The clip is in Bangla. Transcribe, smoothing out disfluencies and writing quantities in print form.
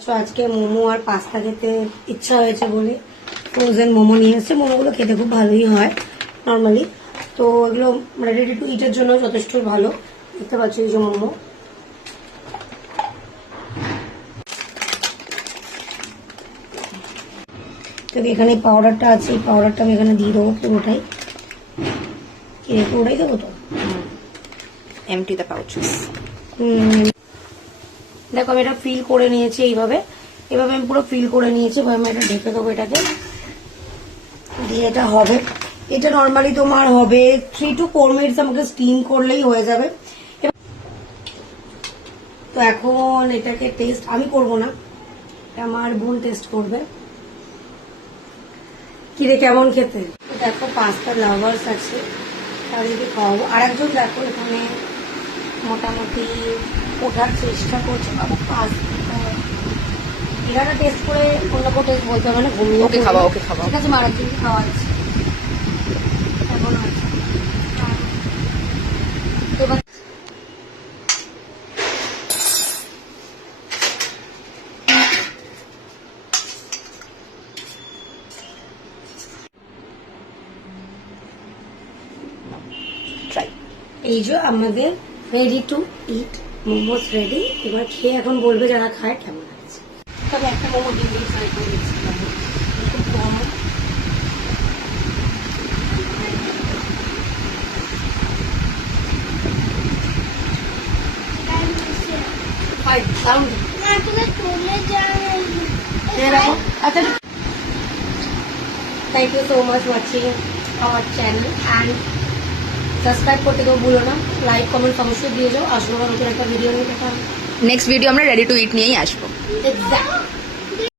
পাচ্ছ আজকে মোমো আর পাস্তা খেতে ইচ্ছা হয়েছে বলে ফ্রোজেন মোমো নিয়ে এসেছে। মোমোগুলো খেতে খুব ভালোই হয় নর্মালি, তো এগুলো রেডি টু ইটের জন্য যথেষ্ট ভালো। দেখতে পাচ্ছ এই যে মোমো, তো এখানে পাউডারটা আছে, এই পাউডারটা আমি এখানে দিয়ে দেবো পুরোটাই। পুরোটাই দেবো তো, এমটি দ্য পাউচেস। দেখো আমি এটা ফিল করে নিয়েছি এইভাবে, এভাবে আমি পুরো ফিল করে নিয়েছি। এবার আমি এটা ঢেকে দেবো এটাকে দিয়ে। এটা হবে, এটা নর্মালি তোমার হবে 3 to 4 মিনিটস আমাকে স্টিম করলেই হয়ে যাবে। তো এখন এটাকে টেস্ট আমি করব না, আমার বোন টেস্ট করবে কি রে কেমন খেতে। দেখো পাস্তা লাভার্স আছে তাদেরকে খাওয়াবো। আর একজন দেখো এখানে মোটামুটি ওঠার চেষ্টা করছে। বাবা পাস্তা এরা টেস্ট করে অন্য কেউ টেস্ট বলতে হবে না, ঘুমিয়ে ওকে খাওয়া, ওকে খাওয়া। ঠিক আছে, মারাত্মক খাওয়াচ্ছি এখন আছে। এবার ট্রাই। এই যে আমাদের ready to it momos ready. এবার খেয়ে এখন বলবে যারা খায় কেমন লাগছে। তবে একটা মোমো দিয়ে ট্রাই করে দিচ্ছি, খুব কম। আচ্ছা, thank you so much watching our channel and subscribe করতে কেউ ভুলো না, লাইক কমেন্ট অবশ্যই দিয়ে যাও। আসবো নতুন একটা ভিডিও নিয়ে। নেক্সট ভিডিও আমরা রেডি টু ইট নিয়েই আসবো। এক্স্যাক্ট।